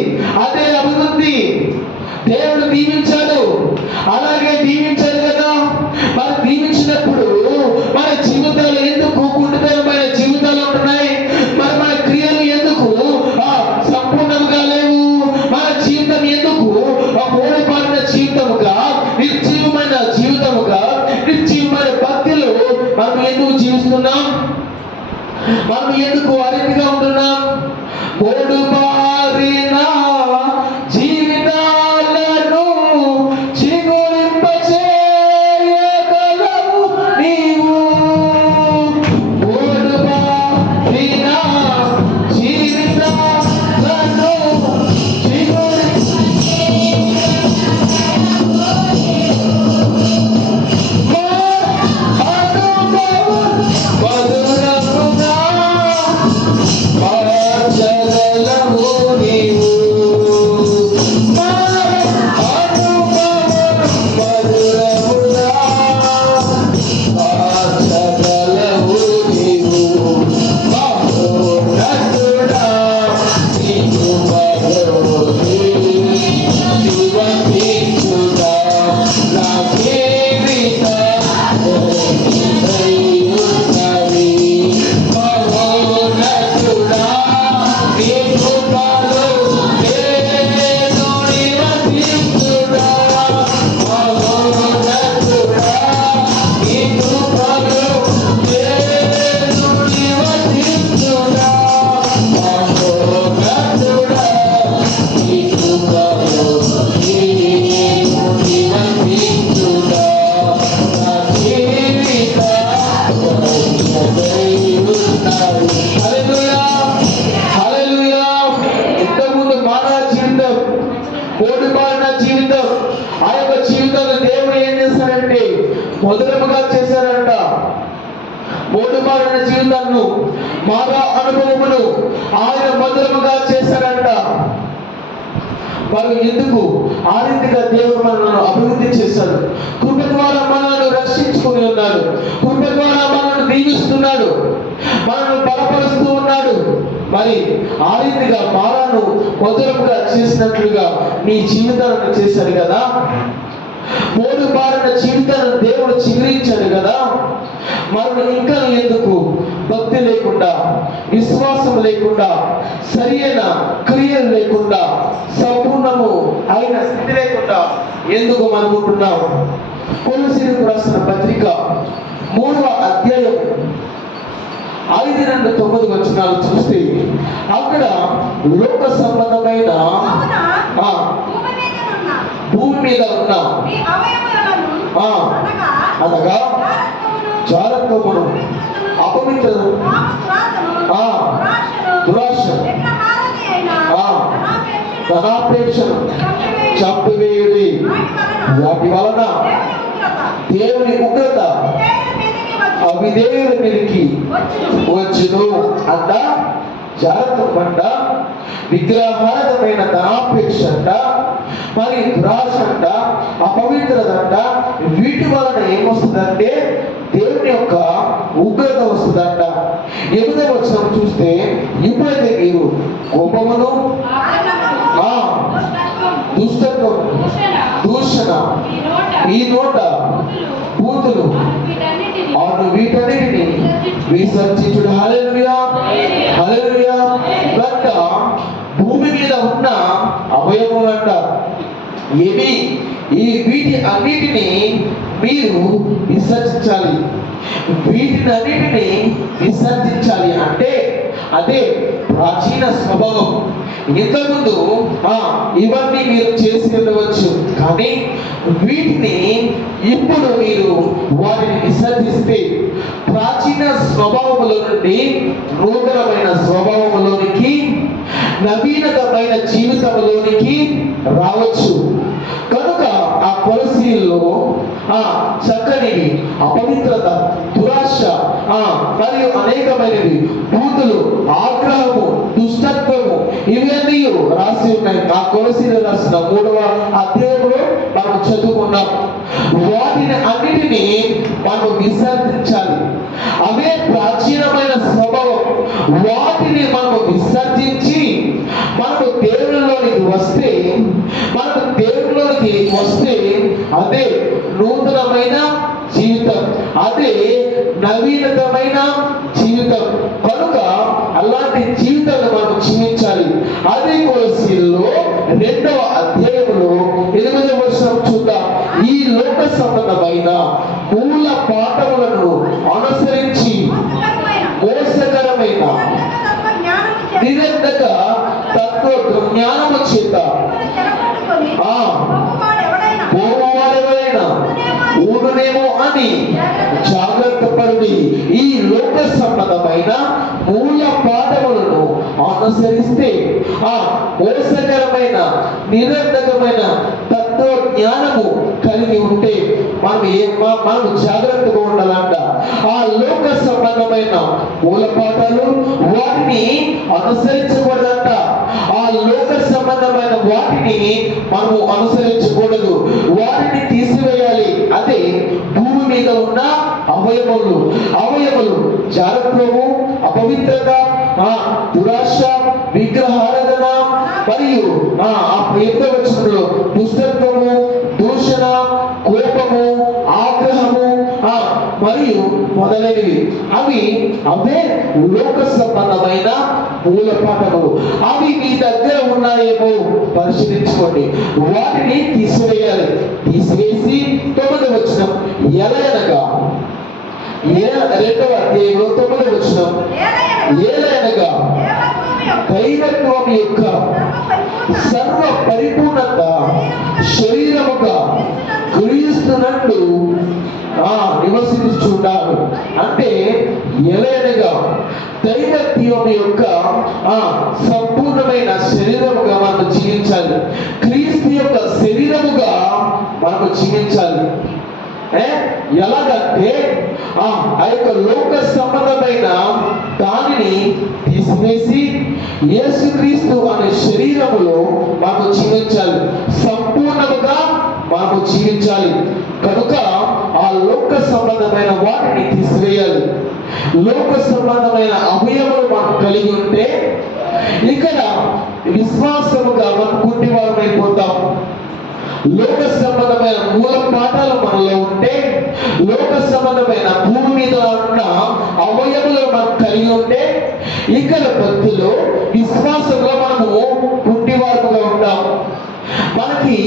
అదే అభివృద్ధి. దేవుడు దీవించాడు, అలాగే దీవించాడు కదా. మరి దీవించినప్పుడు మన జీవితాలు ఎందుకు కుంటితనమైన జీవితాలు ఉంటున్నాయి? మరి మన క్రియలు ఎందుకు సంపూర్ణంగా లేవు? మన జీవితం ఎందుకు మూడపాడిన జీవితముగా, నిర్జీవమైన జీవితముగా, నిర్జీవమైన భక్తిలో మనం ఎందుకు జీవిస్తున్నాం? మనం ఎందుకు అరితిగా ఉంటున్నాం? మూడుబారిన జీవితాలను చిగురింపచేయగలవు నీవు. మూడుబారిన జీవితాలను మధురముగా చేశారంట. మోటుబారిన జీవితాలను, మారా అనుభవములు ఆయన మధురముగా చేశారంట. మరి ఎందుకు ఆ రీతిగా దేవుడు మనల్ని అభివృద్ధి చేశాడు? కృప ద్వారా మనల్ని రక్షించుకుని ఉన్నాడు, కృప ద్వారా మనల్ని దీవిస్తున్నాడు, మనల్ని బలపరుస్తూ ఉన్నాడు. మరి ఆ రీతిగా మారాను మధురముగా చేసినట్లుగా మీ జీవితాలను చేశాడు కదా. మోటుబారిన జీవితాలను దేవుడు చిగురించాడు కదా. మనం ఇంకా ఎందుకు భక్తి లేకుండా, విశ్వాసం లేకుండా, సరైన క్రియలు లేకుండా, సంపూర్ణము అయిన స్థితి లేకుండా ఎందుకు మనం ఉంటున్నాం? కొలొస్సీయులకు రాసిన పత్రిక 3వ అధ్యాయం 5-9 చూస్తే అక్కడ లోక సంబంధమైన భూమి మీద ఉన్న అనగా జారత్వమును, అపవిత్రతను, దురాశ, ధనాపేక్షను చంపివేయుడి. వాటి వలన దేవుని ఉగ్రత అవిధేయుల మీదకి వచ్చును అంట. జాగ్రత్త అంట, విగ్రహారమైన ధనాపేక్ష అంట, మరి దురాశ అంట, అపవిత్రత అంట. వీటి వలన ఏమొస్తుందంటే దేవుని యొక్క ఉగ్రత వస్తుందంట. 8వ వచనం చూస్తే, ఇప్పుడైతే మీరు కోపమును, దుష్టత్వం, దూషణ, ఈ నోట బూతులు అను వీటన్నిటిని విసర్జించుడు. హల్లెలూయా, హల్లెలూయా. కనుక భూమి మీద ఉన్న అవయవములు అంట ఏమి? వీటి అన్నిటిని మీరు విసర్జించాలి. వీటిని అన్నిటిని విసర్జించాలి అంటే అదే ప్రాచీన స్వభావం. ఇంతకుముందు ఇవన్నీ మీరు చేసి ఉండవచ్చు, కానీ వీటిని ఇప్పుడు మీరు వాటిని విసర్జిస్తే ప్రాచీన స్వభావముల నుండి నూతనమైన స్వభావములోనికి, నవీనతమైన జీవితంలోనికి రావచ్చు. కనుక ఆ కొలసీల్లో చక్కనివి అపవిత్రత, దురాశ మరియు అనేకమైనవి, బూతులు, ఆగ్రహము, దుష్టత్వము, ఇవన్నీ రాసి ఉన్నాయి. ఆ కొలసీలు రాసిన 3వ అధ్యాయంలో మనం చదువుకున్నాం. వాటిని అన్నిటినీ మనం విసర్జించాలి. అవే ప్రాచీనమైన స్వభావం. వాటిని మనం విసర్జించి మనకు దేవునిలోనికి వస్తే అదే నూతనమైన జీవితం, అదే నవీనతమైన జీవితం. కనుక అలాంటి జీవితాన్ని మనం జీవించాలి. అదే కొలసీల్లో 2వ అధ్యాయంలో 8వ వచనం చూద్దాం. ఈ లోక సంబంధమైన మూల పాఠములను అనుసరించి మోసకరమైన నిరంతక తత్వ జ్ఞానము చేత పోవాడెవరైనా ఊరునేమో అని జాగ్రత్త పడి ఈ లోక సంబంధమైన మూల పాఠములను అనుసరిస్తే మోసకరమైన నిరంతకమైన తత్వ జ్ఞానము కలిగి ఉంటే మనం జాగ్రత్తగా ఉండాలంట. ఆ లోక సంబంధమైన మూల పాఠాలు వాటిని అనుసరించకూడదంట. ఆ లోక సంబంధమైన వాటిని మనము అనుసరించకూడదు, వాటిని తీసివేయాలి. అదే భూమి మీద ఉన్న అవయములు జాగ్రత్తము, అపవిత్రత, దురాశ, విగ్రహారాధన మరియు ఆ వచనంలో దుష్టత్వము, దూషణ, కోపము, ఆగ్రహము మరియు మొదలైనవి. అవే లోక సంబంధమైన మూల పాఠములు. అవి మీ దగ్గర ఉన్నాయేమో పరిశీలించుకోండి. వాటిని తీసివేయాలి. తీసివేసి 9వ వచనం ఎలా అనగా 2వ అధ్యాయంలో 9వ వచనం ఏలయనగా దైవత్వం యొక్క సర్వ పరిపూర్ణత శరీరముగా క్రీస్తునందు నివసించుచున్నారు. అంటే ఎలయనగా దైవత్వం యొక్క సంపూర్ణమైన శరీరముగా మనం జీవించాలి. క్రీస్తు యొక్క శరీరముగా మనము జీవించాలి. ఎలాగంటే ఆ యొక్క లోక సంబంధమైన దానిని తీసివేసి యేసుక్రీస్తు అనే శరీరములో మనము జీవించాలి. సంపూర్ణముగా మనము జీవించాలి. కనుక ఆ లోక సంబంధమైన వాటిని తీసివేయాలి. లోక సంబంధమైన అవయవాలు మనం కలిగి ఉంటే ఇక్కడ విశ్వాసముగా మనం కుంటివారం అయిపోతాం. లోక సంబంధమైన మూల పాఠాలు మనలో ఉంటే, లోక సంబంధమైన భూమి మీద ఉన్న అవయవులు మనం కలిగి ఉంటే, ఇక్కడ భక్తులు విశ్వాసంలో మనము కుంటివారుగా ఉంటాం. మనకి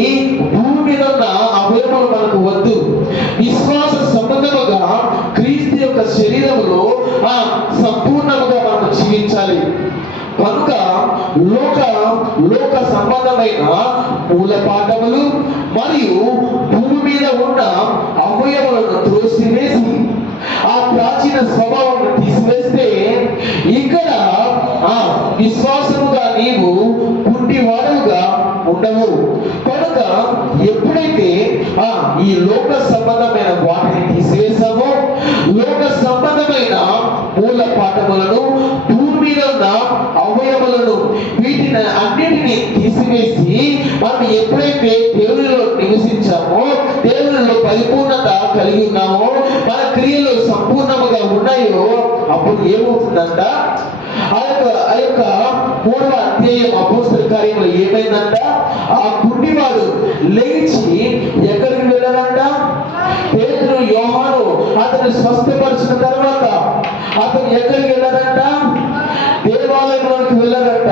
భూమి మీద ఉన్న అవయవాలు మనకు వద్దు. విశ్వాస సంబంధముగా క్రీస్తు యొక్క శరీరములో సంపూర్ణముగా మనం జీవించాలి. కనుక లోక సంబంధమైన మూల పాఠములు మరియు భూమి మీద ఉన్న అవయవాలను త్రోసివేసి ఆ ప్రాచీన స్వభావం తీసివేస్తే ఇక్కడ విశ్వాసముగా నీవు కుంటివాడుగా ఉండవు. కనుక ఎప్పుడైతే ఈ లోక సంబంధమైన వాటిని తీసివేసామో, లోక సంబంధమైన మూల పాఠములను, భూమి మీద ఉన్న అవయవాలను, వీటిని అన్నిటిని తీసివేసి మనం ఎప్పుడైతే దేవునిలో నివసించామో, దేవునిలో పరిపూర్ణత కలిగి ఉన్నామో, మన క్రియలు సంపూర్ణముగా ఉన్నాయో, అప్పుడు ఏమవుతుందంట? ఆ యొక్క 3వ అధ్యాయం అపోస్తల కార్యములు ఏమైందంట? ఆ గుడ్డివాడు లేచి ఎక్కడికి వెళ్ళారంట? పేతురు, యోహాను అతను స్వస్థపరిచిన తర్వాత అతను ఎక్కడికి వెళ్ళారంట? దేవాలయంలోకి వెళ్ళారంట.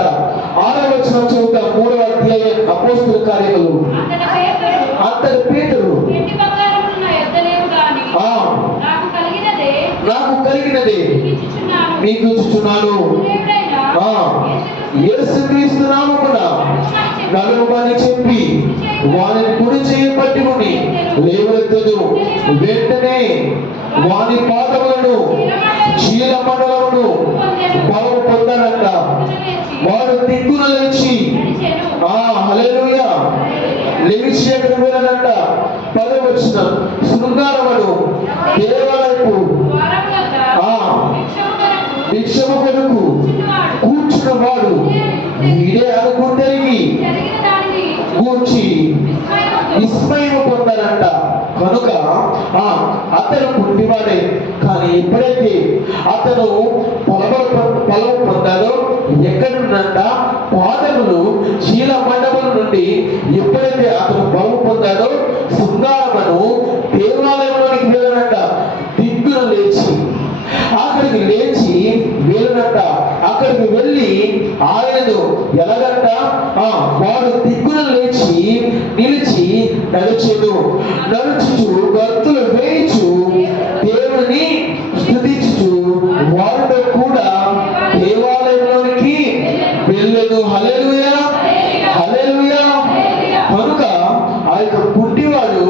6వ వచనం చదువుతాం. 3వ అధ్యాయం అపోస్తల కార్యములు. అంతటి పేతురు నాకు కలిగినదే మీకు ఇచ్చుచున్నాను. యేసుక్రీస్తు నామమున నలుగుమని చెప్పి వారిని కుడి చేయి పట్టుకుని లేవనెత్తదు. వెంటనే వారి పాదములను చీల మండలమును బలము పొందారంట. వాడు దిక్కున లేచి హల్లెలూయా లేచి ఎక్కడ వెళ్ళాలంట. 10వ వచనం, శృంగారమును దేవాలయపు భిక్షము కొరకు కూర్చున్న వాడు వీడే అనుకుంటే కూర్చి విస్మయము పొందారంట. కనుక అతను పుట్టివాడే, కానీ ఎప్పుడైతే అతను పొలం పొందాడో ఎక్కడున్నంట పాదములు శీల మండపం నుండి ఎప్పుడైతే అతను పొలం పొందాడో శృంగారమును దేవాలయంలోనికి వెళ్ళాడంట. దిగ్గున లేచి అక్కడికి లేచి వెళ్ళనట. అక్కడికి వెళ్ళి ఆయనను ఎలాగంట వాడు దిగ్గున లేచి నిలిచి నడుచుచు గంతులు వేయించు దేవుని స్తుతించుచు వారితో కూడా దేవాలయంలోనికి వెళ్ళెను. హల్లెలూయా హల్లెలూయా. కనుక ఆ యొక్క పుట్టివాడు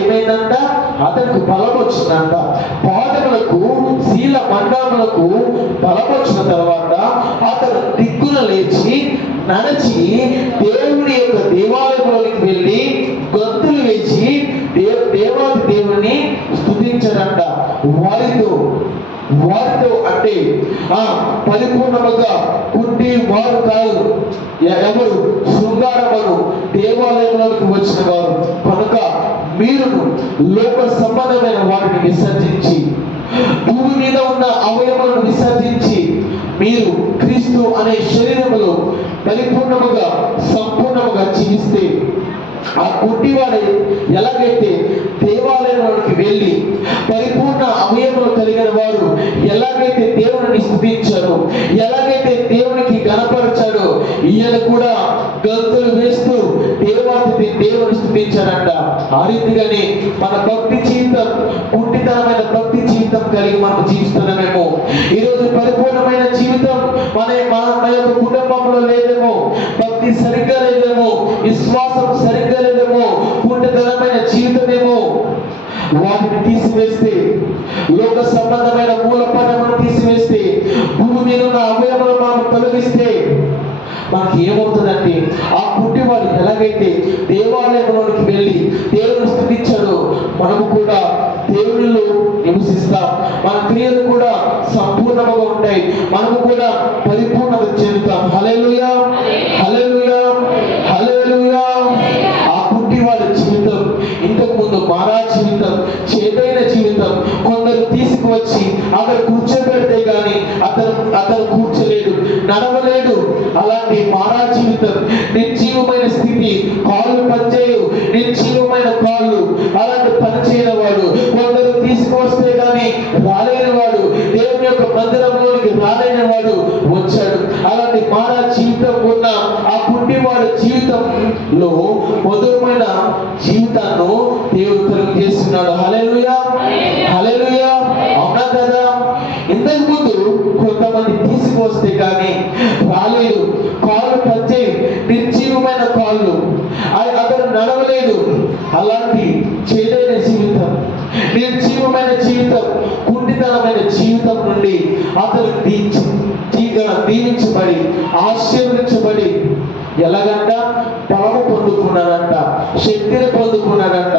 ఏమైందంట, అతనికి బలం వచ్చిందంట. పాదములకు శీల మండములకు బలం వచ్చిన తర్వాత అతను దిక్కున లేచి నడిచి దేవుని యొక్క దేవాలయంలోనికి వెళ్ళి గంతులు వేసి దేవాది దేవుని స్తుతించాడంట. వారితో అంటే పరిపూర్ణముగా పుట్టి వారు కాదు, ఎవరు శృంగారమును దేవాలయంలోకి వచ్చిన వారు. కనుక మీరును లోక సంబంధమైన వాటిని విసర్జించి భూమి మీద ఉన్న అవయవాలను విసర్జించి మీరు క్రీస్తు అనే శరీరములో పరిపూర్ణముగా సంపూర్ణముగా జీవిస్తే ఆ పుట్టివాడు ఎలాగైతే దేవాలయంలోకి వెళ్ళి పరిపూర్ణ అవయములు కలిగిన వారు ఎలాగైతే దేవుని స్తుతించారో, ఎలాగైతే దేవునికి గణపరచాడో, ఈయన కూడా గంతులు వేస్తూ దేవుని స్తుతించారంట. ఆ రీతిగానే మన భక్తి జీవితం పుట్టితనమైన భక్తి జీవితం కలిగి మనం జీవిస్తున్నామేమో. ఈరోజు పరిపూర్ణమైన జీవితం మన యొక్క కుటుంబంలో లేదేమో, భక్తి సరిగ్గా లేదేమో, విశ్వాసం సరిగ్గా లేదేమో, పుట్టితనమైన జీవితమేమో. వాటిని తీసివేస్తే, లోక సంబంధమైన మూలపదములను తీసివేస్తే, భూమి మీద ఉన్న అవయవాలను మనం తొలగిస్తే మనకి ఏమవుతుందంటే ఆ పుట్టివాడు ఎలాగైతే దేవాలయంలోనికి వెళ్ళి దేవుని స్తుతించాడో మనము కూడా దేవునిలో నివసిస్తాం. మన క్రియలు కూడా సంపూర్ణంగా ఉంటాయి. మనము కూడా పరిపూర్ణత చెందుతాం. హల్లెలూయా హల్లెలూయా హల్లెలూయా. ఆ పుట్టివాడి జీవితం ఇంతకు ముందు మారా జీవితం, చేదైన జీవితం. కొందరు తీసుకువచ్చి అక్కడ కూర్చోబెడితే గాని అతను కూర్చోలేడు, నడవలేడు. అలాంటి మారా జీవితం, నిర్జీవమైన స్థితి, కాళ్ళు పనిచేయు, నిర్జీవమైన కాళ్ళు, అలాంటి పనిచేయని వాడు. కొందరు తీసుకువస్తే గాని రాలేని వాడు, దేవుని యొక్క మందిరంలోనికి రాలేని వాడు వచ్చాడు. అలాంటి మారా జీవితం ఉన్న ఆ పుట్టివాడి జీవితంలో మధురమైన జీవితాన్ని దేవుడు కలుగు చేస్తున్నాడు. హల్లెలూయా హల్లెలూయా. అవునా కదా? ఇంతకు ముందు కొంతమంది తీసుకువస్తే కానీ రాలేదు, కాళ్ళు పచ్చే నిర్జీవమైన కాళ్ళు, అతను నడవలేదు. అలాంటి చేదైన జీవితం, నిర్జీవమైన జీవితం, కుంటితనమైన జీవితం నుండి అతను దీవించబడి ఆశీర్వదించబడి ఎలాగంట బలము పొందుకున్నాడంట, శక్తిని పొందుకున్నాడంట.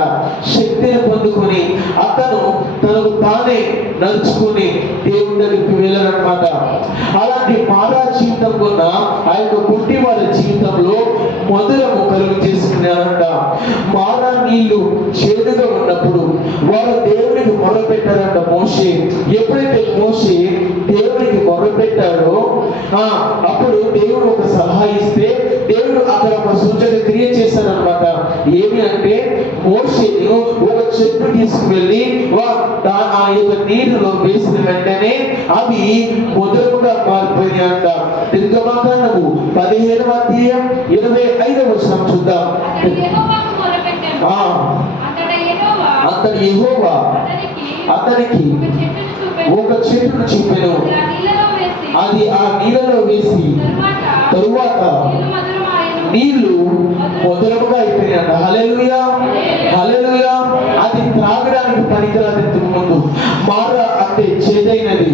శక్తిని పొందుకొని అతను తనకు తానే నడుచుకుని దేవుని దగ్గరికి వెళ్ళారనమాట. అలాంటి మారా జీవితం ఉన్న ఆ యొక్క పుట్టివారి జీవితంలో మధురము కలుగు చేసుకున్నారంట. మారా నీళ్లు చేదుగా ఉన్నప్పుడు వారు దేవునికి మొరపెట్టారంట. మోషే ఎప్పుడైతే మోషే దేవునికి మొరపెట్టాడో అప్పుడు దేవుడు ఒక సలహా ఇస్తే దేవుడు అక్కడ ఒక సూచన క్రియ చేశారనమాట. ఏమి అంటే మోషేను ఒక చెట్టు తీసుకువెళ్ళి ఆ యొక్క నీరులో వేసిన వెంటనే అవి మధురముగా మారిపోయాయంట. నిర్గమకాండము 15వ అధ్యాయం 25వ వచనం చూద్దాం. అతడు యెహోవా అతనికి ఒక చెట్టును చూపెను. అది ఆ నీళ్ళలో వేసి తరువాత నీళ్లు మధురముగా అయిపోయినాడు. హల్లెలూయా, హల్లెలూయా. అది త్రాగడానికి పనికిరాదు. ఇంతకు ముందు మార అంటే చేదైనది,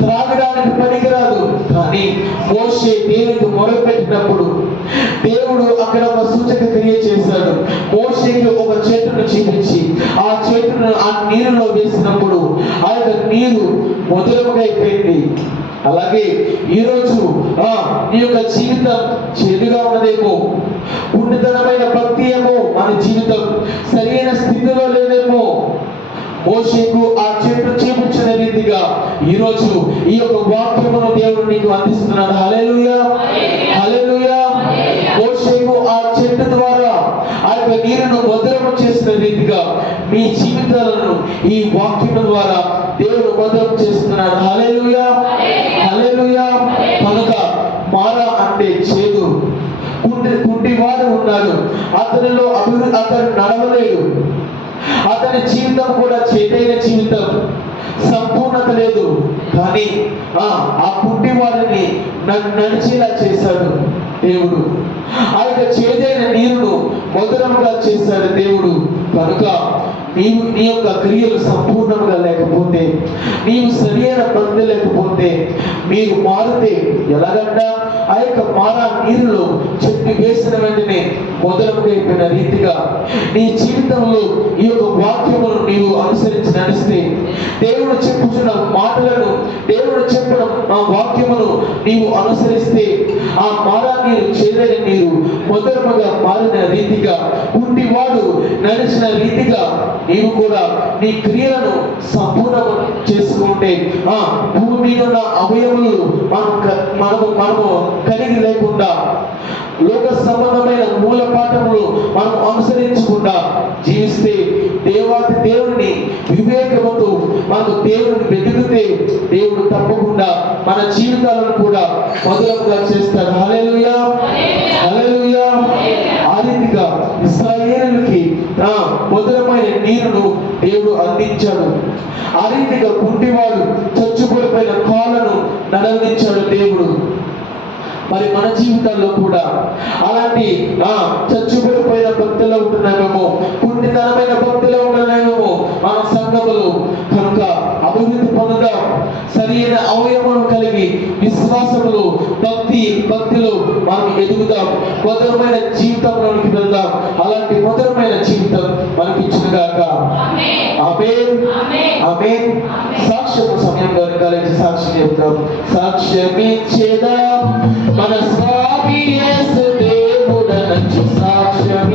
త్రాగడానికి పనికిరాదు. కానీ మోషే దేవునికి మొరపెట్టినప్పుడు దేవుడు అక్కడ ఒక సూచక క్రియ చేశాడు. మోషేకి ఒక చెట్టును చూపించి ఆ చెట్టును ఆ నీరులో వేసినప్పుడు ఆ యొక్క నీరు మధురముగా అయిపోయింది. అలాగే ఈరోజు నీ యొక్క జీవితం చేదుగా ఉన్నదేమో, పుణ్యతనమైన భక్తి ఏమో, మన జీవితం సరైన స్థితిలో లేదేమో. మోషేకు ఆ చెట్టు చూపించిన రీతిగా ఈరోజు ఈ యొక్క వాక్యమును దేవుడు నీకు అందిస్తున్నాడు. హల్లెలూయా, హల్లెలూయా. మోషేకు ఆ చెట్టు ద్వారా ఆ యొక్క నీరును మధురము చేసిన రీతిగా మీ జీవితాలను ఈ వాక్యము ద్వారా దేవుడు మధురం చేస్తున్నాడు. హల్లెలూయా, హల్లెలూయా. కనుక మారా అంటే చేదు, కుంటివాడు ఉన్నాడు, అతనిలో అతను నడవలేడు, అతని జీవితం కూడా చేదైన జీవితం, సంపూర్ణత లేదు. కానీ ఆ కుంటివాడిని నడిచేలా చేశాడు దేవుడు. ఆ యొక్క చేదైన నీరును మధురముగా చేశాడు దేవుడు. కనుక నీవు నీ యొక్క క్రియలు సంపూర్ణంగా లేకపోతే, నీవు సరైన భక్తి లేకపోతే, మీరు మారితే ఎలాగంట ఆ యొక్క మారా నీరులో చెట్టు వేసిన వెంటనే మధురముగా అయిపోయిన రీతిగా నీ జీవితంలో ఈ యొక్క వాక్యమును నీవు అనుసరించి నడిస్తే, దేవుడు చెప్పుచున్న మాటలను, దేవుడు చెప్పిన ఆ వాక్యమును నీవు అనుసరిస్తే, ఆ మారా నీరు చేదైన నీరు మధురముగా మారిన రీతిగా, కుంటివాడు నడిచిన రీతిగా నీవు కూడా నీ క్రియలను సంపూర్ణం చేసుకుంటే, భూమి మీద ఉన్న అవయములు మనము కలిగి లేకుండా, లోక సంబంధమైన మూల పాఠములు మనం అనుసరించకుండా జీవిస్తే, దేవుడిని వివేకముతో మనకు దేవుడిని వెతికితే, దేవుడు తప్పకుండా మన జీవితాలను కూడా మధురంగా చేస్తాడు. హల్లెలూయా, హల్లెలూయా. ఆ రీతిగా ఇశ్రాయేలుకి మధురమైన నీరును దేవుడు అందించాడు. ఆ రీతిగా కుంటివాడు చచ్చుపడిపోయిన కాళ్ళను నడవనిచ్చాడు దేవుడు. మరి మన జీవితాల్లో కూడా అలాంటి చచ్చుపడిపోయిన భక్తులు ఉంటున్నామేమో, పుణ్యతనమైన భక్తులు ఉంటున్నామేమో మన సంఘములు. కనుక అభివృద్ధి పొందుదాం, సరైన అవయవం కలిగి విశ్వాసములు, భక్తిలో మనం ఎదుగుదాం, మధురమైన జీవితంలోనికి వెళ్దాం. అలాంటి మధురమైన జీవితం మనకి ఇచ్చిన గాక. ఆమేన్, ఆమేన్. సాక్ష్యము సమయంలో కలిసి సాక్ష్యం చెప్తాం. సాక్ష్యమిచ్చేదా మన స్వామి యేసు దేవుడనొచ్చు సాక్ష్యం